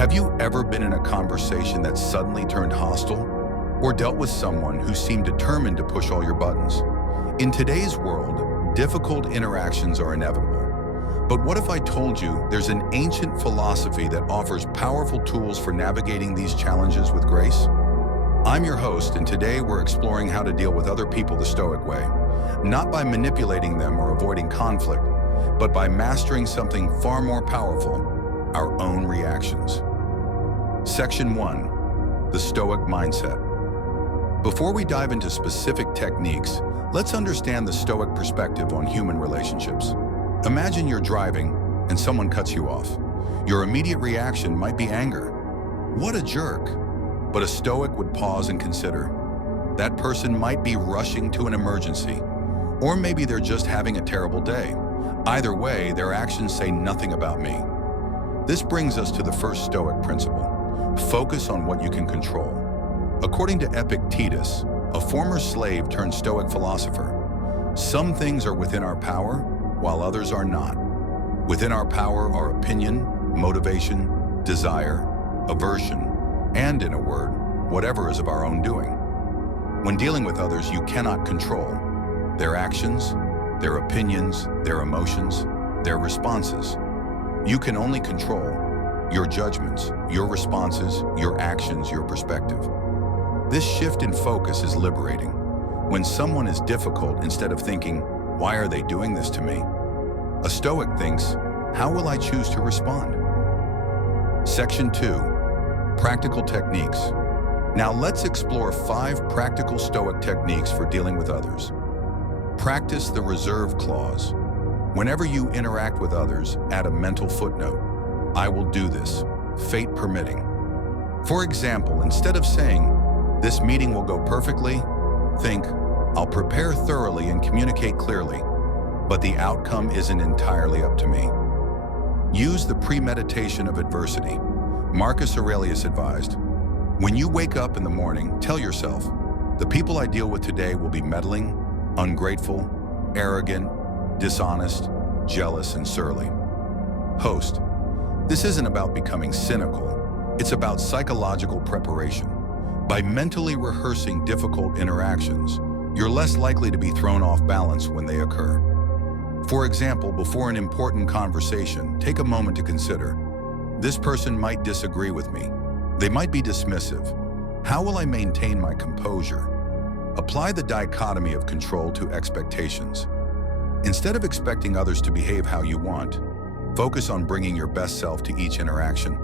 Have you ever been in a conversation that suddenly turned hostile? Or dealt with someone who seemed determined to push all your buttons? In today's world, difficult interactions are inevitable. But what if I told you there's an ancient philosophy that offers powerful tools for navigating these challenges with grace? I'm your host, and today we're exploring how to deal with other people the Stoic way, not by manipulating them or avoiding conflict, but by mastering something far more powerful: our own reactions. Section 1. The Stoic Mindset. Before we dive into specific techniques, let's understand the Stoic perspective on human relationships. Imagine you're driving and someone cuts you off. Your immediate reaction might be anger. What a jerk! But a Stoic would pause and consider. That person might be rushing to an emergency, or maybe they're just having a terrible day. Either way, their actions say nothing about me. This brings us to the first Stoic principle: focus on what you can control. According to Epictetus, a former slave turned Stoic philosopher, some things are within our power, while others are not. Within our power are opinion, motivation, desire, aversion, and, in a word, whatever is of our own doing. When dealing with others, you cannot control their actions, their opinions, their emotions, their responses. You can only control your judgments, your responses, your actions, your perspective. This shift in focus is liberating. When someone is difficult, instead of thinking, "Why are they doing this to me?" a Stoic thinks, "How will I choose to respond?" Section 2. Practical techniques. Now let's explore 5 practical Stoic techniques for dealing with others. Practice the reserve clause. Whenever you interact with others, add a mental footnote. I will do this, fate permitting. For example, instead of saying, "This meeting will go perfectly," think, "I'll prepare thoroughly and communicate clearly, but the outcome isn't entirely up to me." Use the premeditation of adversity. Marcus Aurelius advised, "When you wake up in the morning, tell yourself, the people I deal with today will be meddling, ungrateful, arrogant, dishonest, jealous, and surly." Host. This isn't about becoming cynical. It's about psychological preparation. By mentally rehearsing difficult interactions, you're less likely to be thrown off balance when they occur. For example, before an important conversation, take a moment to consider, this person might disagree with me. They might be dismissive. How will I maintain my composure? Apply the dichotomy of control to expectations. Instead of expecting others to behave how you want, focus on bringing your best self to each interaction.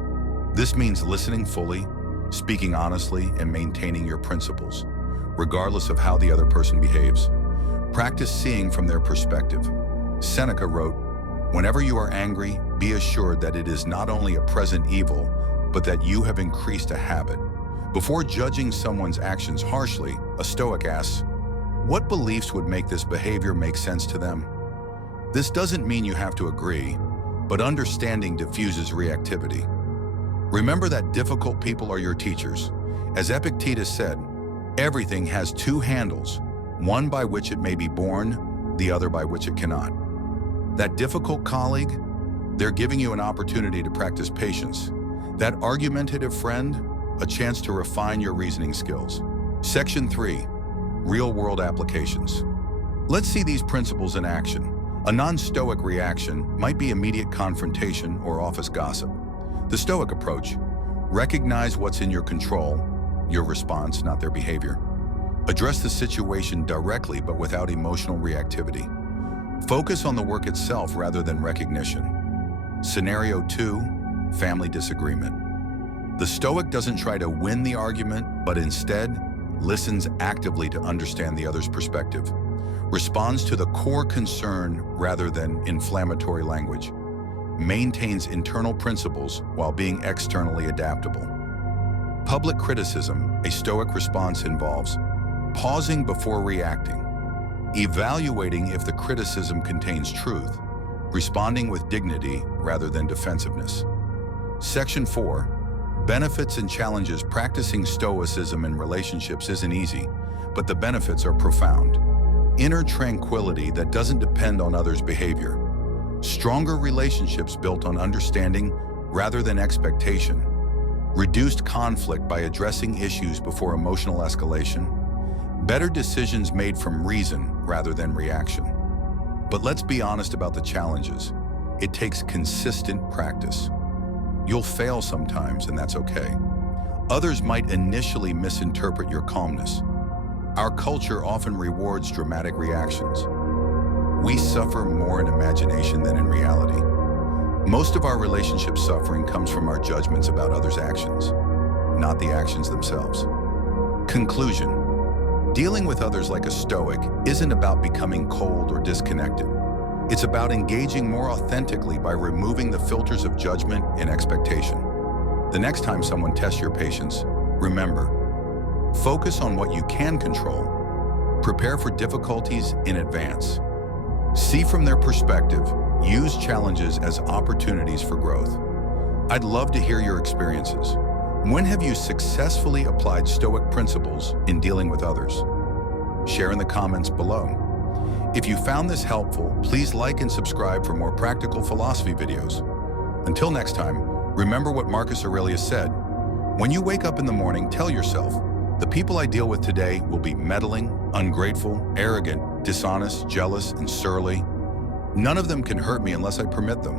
This means listening fully, speaking honestly, and maintaining your principles, regardless of how the other person behaves. Practice seeing from their perspective. Seneca wrote, "Whenever you are angry, be assured that it is not only a present evil, but that you have increased a habit." Before judging someone's actions harshly, a Stoic asks, what beliefs would make this behavior make sense to them? This doesn't mean you have to agree, but understanding diffuses reactivity. Remember that difficult people are your teachers. As Epictetus said, everything has 2 handles, one by which it may be borne, the other by which it cannot. That difficult colleague, they're giving you an opportunity to practice patience. That argumentative friend, a chance to refine your reasoning skills. Section 3. Real-world applications. Let's see these principles in action. A non-Stoic reaction might be immediate confrontation or office gossip. The Stoic approach: recognize what's in your control, your response, not their behavior. Address the situation directly but without emotional reactivity. Focus on the work itself rather than recognition. Scenario 2. Family disagreement. The Stoic doesn't try to win the argument, but instead listens actively to understand the other's perspective. Responds to the core concern rather than inflammatory language. Maintains internal principles while being externally adaptable. Public criticism, a Stoic response involves pausing before reacting, evaluating if the criticism contains truth, responding with dignity rather than defensiveness. Section 4. Benefits and challenges. Practicing Stoicism in relationships isn't easy, but the benefits are profound. Inner tranquility that doesn't depend on others' behavior. Stronger relationships built on understanding rather than expectation. reduced conflict by addressing issues before emotional escalation, better decisions made from reason rather than reaction. But let's be honest about the challenges. It takes consistent practice. You'll fail sometimes, and that's okay. Others might initially misinterpret your calmness. Our culture often rewards dramatic reactions. We suffer more in imagination than in reality. Most of our relationship suffering comes from our judgments about others' actions, not the actions themselves. Conclusion: dealing with others like a Stoic isn't about becoming cold or disconnected. It's about engaging more authentically by removing the filters of judgment and expectation. The next time someone tests your patience, remember, focus on what you can control. Prepare for difficulties in advance. See from their perspective. Use challenges as opportunities for growth. I'd love to hear your experiences. When have you successfully applied Stoic principles in dealing with others? Share in the comments below. If you found this helpful, please like and subscribe for more practical philosophy videos. Until next time, remember what Marcus Aurelius said: when you wake up in the morning, tell yourself, the people I deal with today will be meddling, ungrateful, arrogant, dishonest, jealous, and surly. None of them can hurt me unless I permit them.